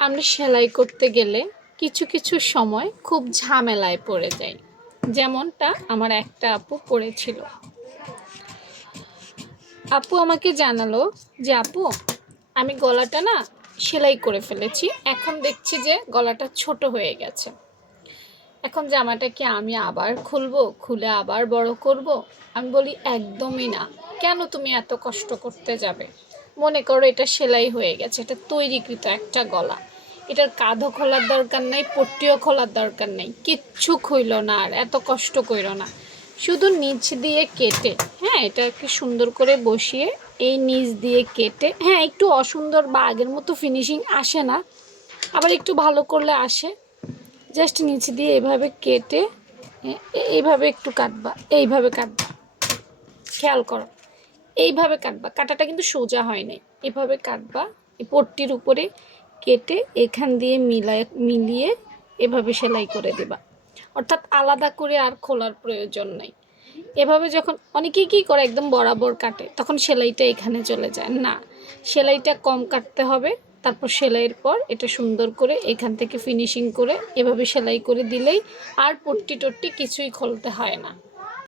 আমরা সেলাই করতে গেলে কিছু কিছু সময় খুব ঝামেলায় পড়ে যাই। যেমনটা আমার একটা আপু পড়েছিল। আপু আমাকে জানালো যে আপু, আমি গলাটা না সেলাই করে ফেলেছি, এখন দেখছি যে গলাটা ছোট হয়ে গেছে। এখন জামাটা কি আমি আবার খুলবো, খুলে আবার বড় করব? আমি বলি একদমই না। কেন তুমি এত কষ্ট করতে যাবে? মনে করো এটা সেলাই হয়ে গেছে, এটা তৈরিকৃত একটা গলা, এটার কাঁধও খোলার দরকার নাই, পট্টিও খোলার দরকার নেই, কিচ্ছু খুইল না, আর এত কষ্ট কইরো না। শুধু নিচ দিয়ে কেটে, হ্যাঁ, এটাকে সুন্দর করে বসিয়ে এই নিচ দিয়ে কেটে, হ্যাঁ একটু অসুন্দর বা আগের মতো ফিনিশিং আসে না, আবার একটু ভালো করলে আসে। জাস্ট নিচে দিয়ে এভাবে কেটে এইভাবে একটু কাটবা, এইভাবে কাটবা, খেয়াল করো, এইভাবে কাটবা, কাটাটা কিন্তু সোজা হয় নাই, এভাবে কাটবা, এই পট্টির উপরে কেটে এখান দিয়ে মিলিয়ে এভাবে সেলাই করে দেবা। অর্থাৎ আলাদা করে আর খোলার প্রয়োজন নাই। এভাবে যখন অনেকেই কী করে একদম বরাবর কাটে, তখন সেলাইটা এখানে চলে যায় না, সেলাইটা কম কাটতে হবে। তারপর সেলাইয়ের পর এটা সুন্দর করে এখান থেকে ফিনিশিং করে এভাবে সেলাই করে দিলেই আর পট্টি টট্টি কিছুই খুলতে হয় না।